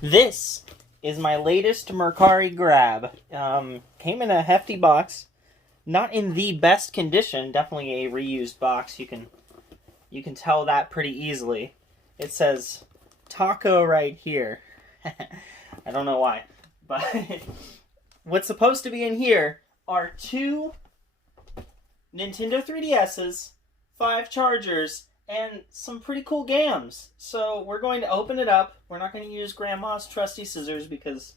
This is my latest Mercari grab. Came in a hefty box, not in the best condition. Definitely a reused box. You can tell that pretty easily. It says taco right here. I don't know why, but what's supposed to be in here are 2 Nintendo 3DSs, 5 chargers, and some pretty cool games. So we're going to open it up. We're not going to use Grandma's trusty scissors because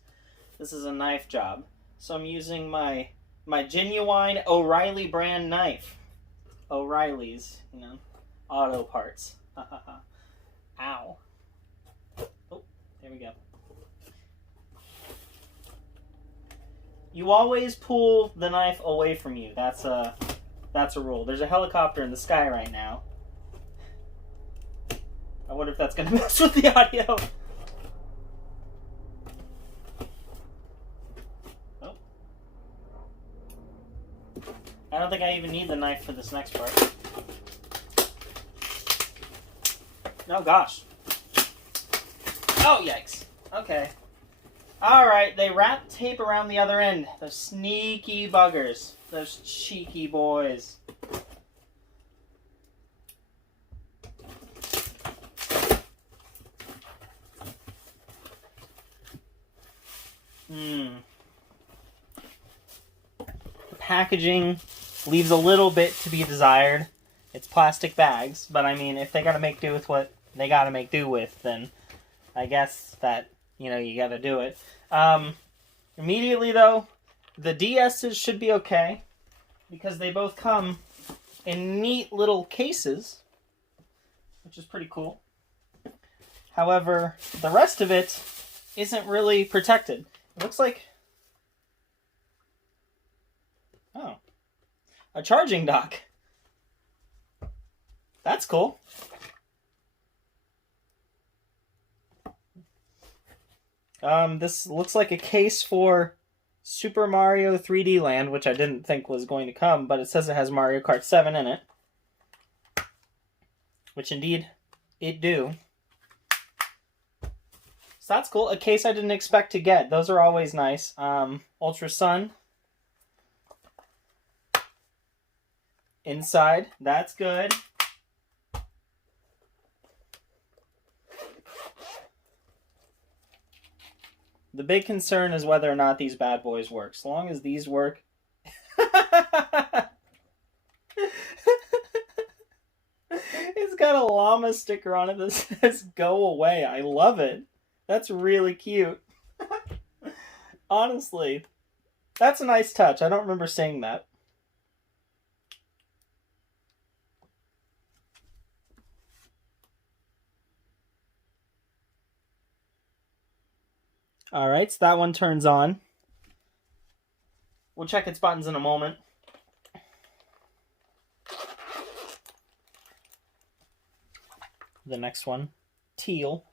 this is a knife job. So I'm using my genuine O'Reilly brand knife. O'Reilly's, auto parts. Ow. Oh, there we go. You always pull the knife away from you. That's a rule. There's a helicopter in the sky right now. I wonder if that's going to mess with the audio. Oh. I don't think I even need the knife for this next part. Oh, gosh. Oh, yikes. Okay. Alright, they wrap tape around the other end. Those sneaky buggers. Those cheeky boys. The packaging leaves a little bit to be desired. It's plastic bags, but I mean, if they gotta make do with what they gotta make do with, then I guess that, you gotta do it. Immediately though, the DS's should be okay, because they both come in neat little cases, which is pretty cool. However, the rest of it isn't really protected. It looks like... Oh. A charging dock. That's cool. This looks like a case for Super Mario 3D Land, which I didn't think was going to come, but it says it has Mario Kart 7 in it. Which indeed, it do. So that's cool. A case I didn't expect to get. Those are always nice. Ultra Sun. Inside. That's good. The big concern is whether or not these bad boys work. So long as these work... It's got a llama sticker on it that says, "Go away." I love it. That's really cute. Honestly. That's a nice touch. I don't remember saying that. Alright, so that one turns on. We'll check its buttons in a moment. The next one, teal.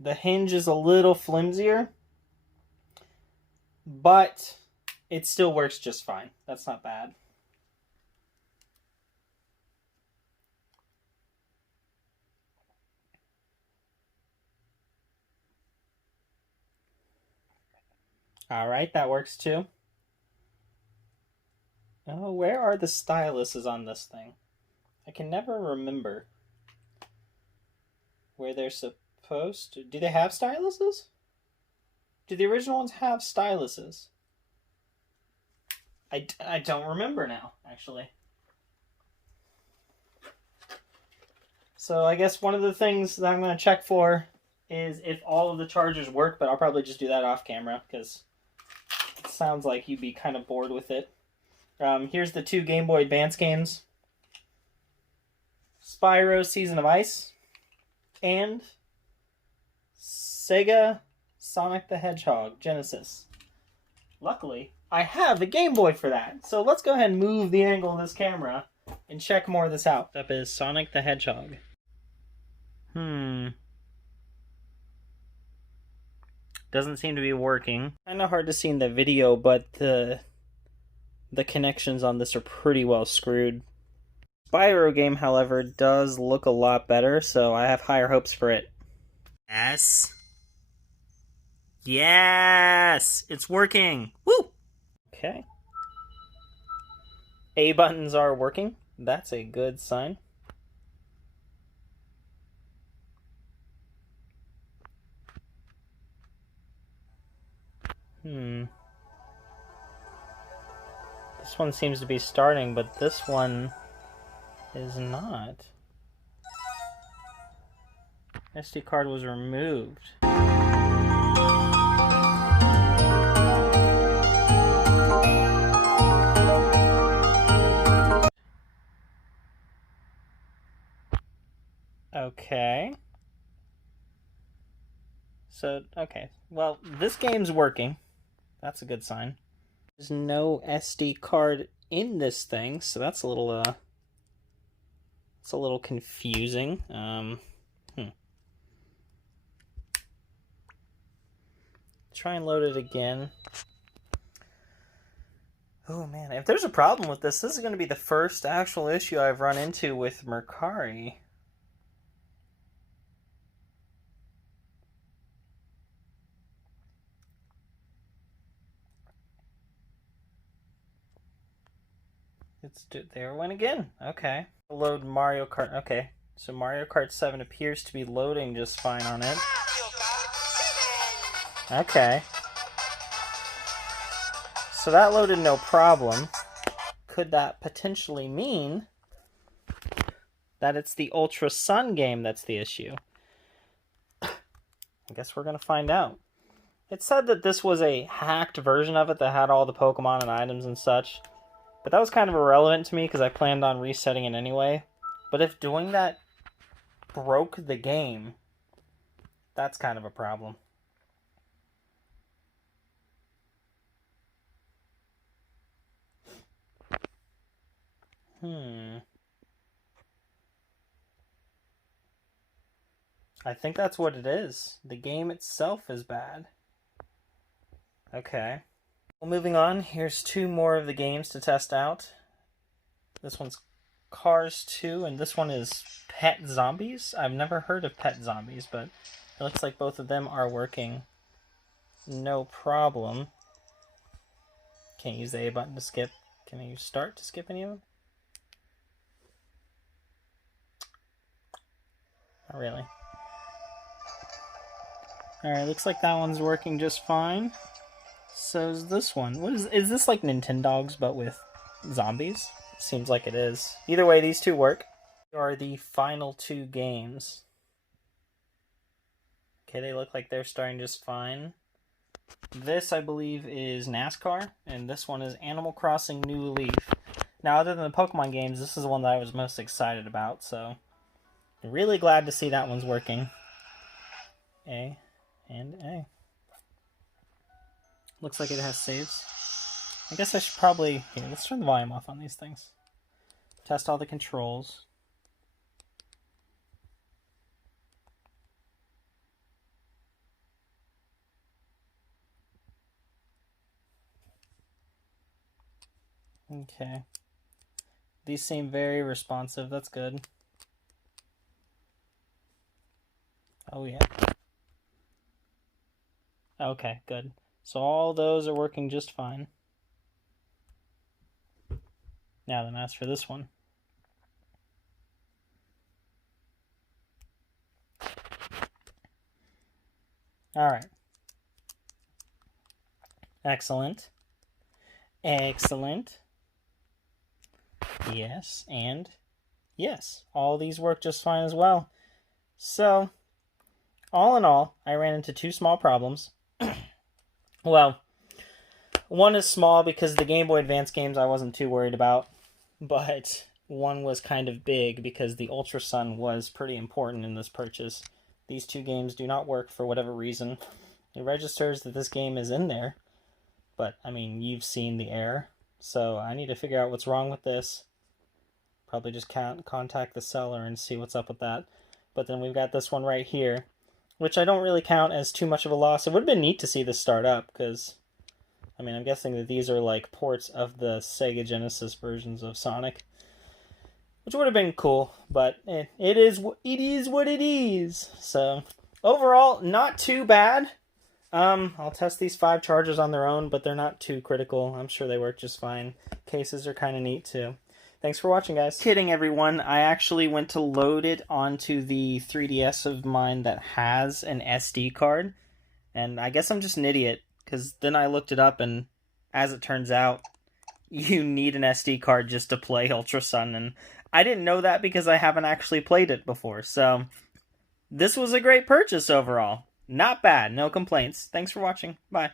The hinge is a little flimsier, but it still works just fine. That's not bad. Alright, that works too. Oh, where are the styluses on this thing? I can never remember where they're supposed to... Do they have styluses? Do the original ones have styluses? I don't remember now, actually. So I guess one of the things that I'm going to check for is if all of the chargers work, but I'll probably just do that off camera, because it sounds like you'd be kind of bored with it. Here's the 2 Game Boy Advance games. Spyro Season of Ice. And Sega Sonic the Hedgehog Genesis. Luckily, I have a Game Boy for that. So let's go ahead and move the angle of this camera and check more of this out. Up is Sonic the Hedgehog. Doesn't seem to be working. Kind of hard to see in the video, but the connections on this are pretty well screwed. Spyro game, however, does look a lot better, so I have higher hopes for it. Yes. Yes! It's working! Woo! Okay. A buttons are working. That's a good sign. This one seems to be starting, but this one is not. SD card was removed. Okay. So, okay. Well, this game's working. That's a good sign. There's no SD card in this thing, so that's a little, it's a little confusing. Try and load it again. Oh man, if there's a problem with this is going to be the first actual issue I've run into with Mercari. There it went again. Okay. Load Mario Kart. Okay. So Mario Kart 7 appears to be loading just fine on it. Okay. So that loaded no problem. Could that potentially mean that it's the Ultra Sun game that's the issue? I guess we're going to find out. It said that this was a hacked version of it that had all the Pokemon and items and such. But that was kind of irrelevant to me because I planned on resetting it anyway. But if doing that broke the game, that's kind of a problem. I think that's what it is. The game itself is bad. Okay. Well, moving on, here's two more of the games to test out. This one's Cars 2, and this one is Pet Zombies. I've never heard of Pet Zombies, but it looks like both of them are working no problem. Can't use the A button to skip. Can I use start to skip any of them? Not really. Alright, looks like that one's working just fine. So is this one. What is this like Nintendogs but with zombies? Seems like it is. Either way, these two work. Here are the final two games. Okay, they look like they're starting just fine. This, I believe, is NASCAR, and this one is Animal Crossing New Leaf. Now, other than the Pokemon games, this is the one that I was most excited about, so really glad to see that one's working. A and A. Looks like it has saves. I guess I should probably... Here, let's turn the volume off on these things. Test all the controls. Okay. These seem very responsive. That's good. Oh, yeah. Okay, good. So all those are working just fine. Now then, as for this one. Alright. Excellent. Excellent. Yes, and yes. All these work just fine as well. So, all in all, I ran into two small problems. Well, one is small because the Game Boy Advance games I wasn't too worried about, but one was kind of big because the Ultra Sun was pretty important in this purchase. These two games do not work for whatever reason. It registers that this game is in there, but, I mean, you've seen the error, so I need to figure out what's wrong with this. Probably just contact the seller and see what's up with that. But then we've got this one right here, which I don't really count as too much of a loss. It would have been neat to see this start up, because, I mean, I'm guessing that these are like ports of the Sega Genesis versions of Sonic. which would have been cool, but it is what it is. So overall, not too bad. I'll test these 5 chargers on their own, but they're not too critical. I'm sure they work just fine. Cases are kind of neat too. Thanks for watching, guys. Kidding, everyone. I actually went to load it onto the 3DS of mine that has an SD card, and I guess I'm just an idiot, because then I looked it up, and as it turns out, you need an SD card just to play Ultra Sun, and I didn't know that because I haven't actually played it before, so this was a great purchase overall. Not bad, no complaints. Thanks for watching. Bye.